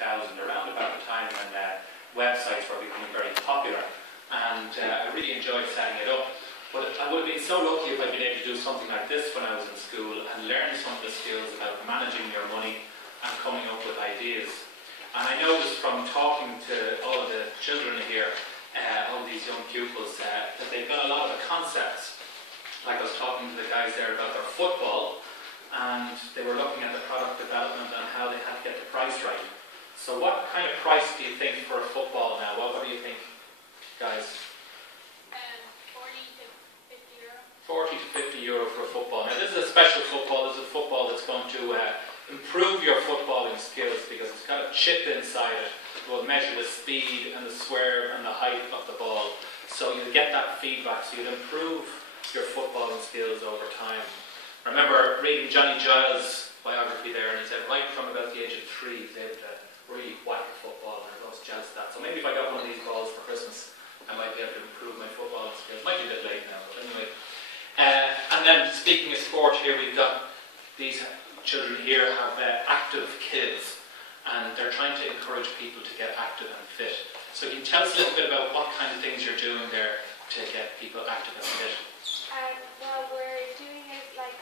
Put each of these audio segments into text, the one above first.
2000, around about the time when websites were becoming very popular. And I really enjoyed setting it up. But I would have been so lucky if I'd been able to do something like this when I was in school and learn some of the skills about managing your money and coming up with ideas. And I noticed from talking to all of the children here, all these young pupils, that they've got a lot of the concepts. Like I was talking to the guys there about their football, and they were looking at the product development and how they had to get the price right. So what kind of price do you think for a football now? What do you think, guys? 40 to 50 euro. 40 to 50 euro for a football. Now this is a special football. This is a football that's going to improve your footballing skills because it's got a chip inside it. It will measure the speed and the swerve and the height of the ball. So you'll get that feedback, so you'll improve your footballing skills over time. I remember reading Johnny Giles' biography there, and he said right from about the age of 3 he was able to really whack a football, and I was jealous of that. So maybe if I got one of these balls for Christmas, I might be able to improve my footballing skills. Might be a bit late now, but anyway. And then speaking of sport here, we've got these children here have active kids, and they're trying to encourage people to get active and fit. So can you tell us a little bit about what kind of things you're doing there to get people active and fit? Well, we're doing it like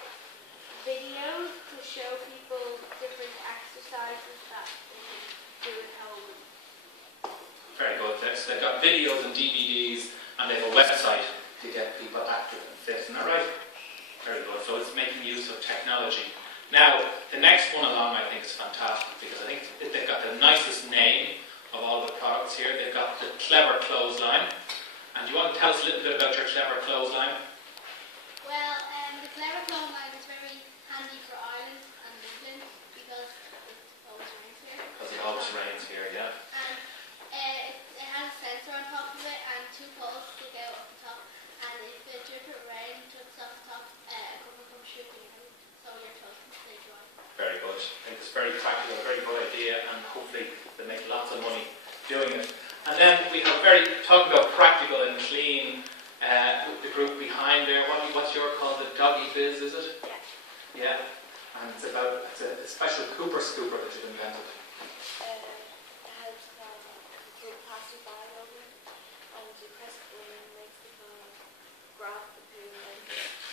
videos to show people different exercises that they can do at home. Very good. So they've got videos and DVDs, and they have a website to get people active and fit. Isn't that right? Very good. So it's making use of technology. Now, the next one along I think is fantastic because I think they've got the nicest name of all the products here. They've got the Cllr Clothesline. And do you want to tell us a little bit about your Cllr Clothesline? Well, the Cllr Clothesline is very handy for Ireland and Dublin because it always rains here. Because it always rains here, yeah. And it has a sensor on top of it and 2 poles stick out at the top. And if the drip of rain drips off the top, a couple comes shooting out, so your clothes can stay dry. Very good. I think it's very practical, very good idea, and hopefully they'll make lots of money doing it. And then we have talking about practical and clean, the group behind there, what's your called? The Doggy Biz, is it? Yeah. Yeah. And it's a special Cooper scooper that you've invented. It has a plastic bag over it, and you press it in and makes the ball grab the poo and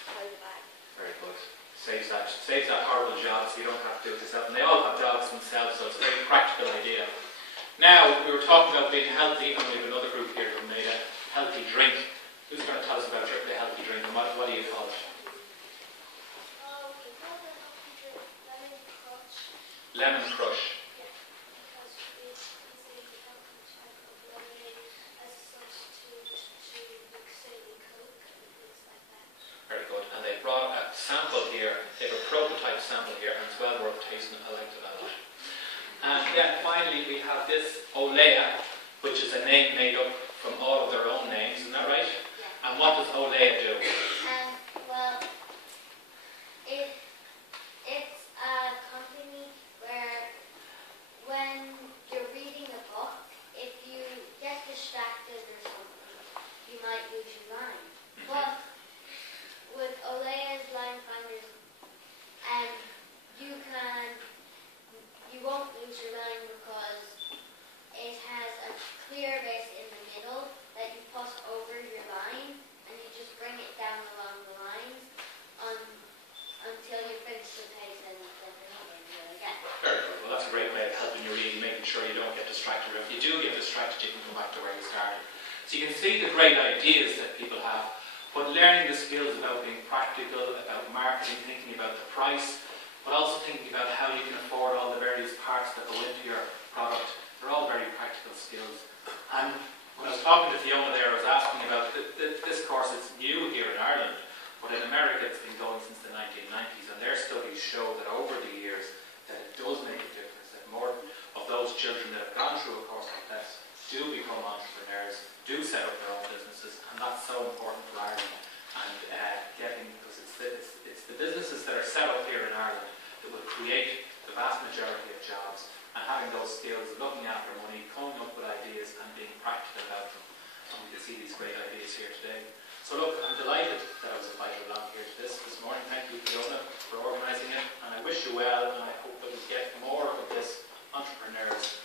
tie the bag. Very good. Saves that horrible job so you don't have to do it yourself. And they all have dogs themselves, so it's a very practical idea. Now, we were talking about being healthy, and we have another group here who made a healthy drink. Who's going to tell us about the healthy drink, and what do you call it? We call the healthy drink Lemon Crush. Lemon Crush. Yeah, because it's easily become type of lemonade as a substitute to mixing Coke and things like that. Very good. And they brought a sample here. They have a prototype sample here, and it's well worth tasting. I liked it a lot. And then finally we have this Olea, which is a name made up from all of their own names, isn't that right? Yeah. And what does Olea do? Well, it's a company where when you're reading a book, if you get distracted or something, you might lose your line. But with Olea's line finders, you won't lose your line because it has a clear base in the middle that you push over your line, and you just bring it down along the lines until you finish the page, and then you again. Very good. Well, that's a great way of helping you reading, making sure you don't get distracted. If you do get distracted, you can come back to where you started. So you can see the great ideas that people have, but learning the skills about being practical, about marketing, thinking about the price, but also thinking about how you can afford all the various parts that go into your product. They're all very practical skills. And when I was talking to Fiona there, I was asking about this course. It's new here in Ireland, but in America it's been going since the 1990s, and their studies show that over the years that it does make a difference, that more of those children that have gone through a course like this do become entrepreneurs, do set up their own businesses, and that's so important for Ireland. And because it's the businesses that are set up here in Ireland that will create the vast majority of jobs, and having those skills, looking after money, coming up with ideas and being practical about them. And we can see these great ideas here today. So look, I'm delighted that I was invited along here to this morning. Thank you, Fiona, for organising it, and I wish you well, and I hope that we get more of this entrepreneurs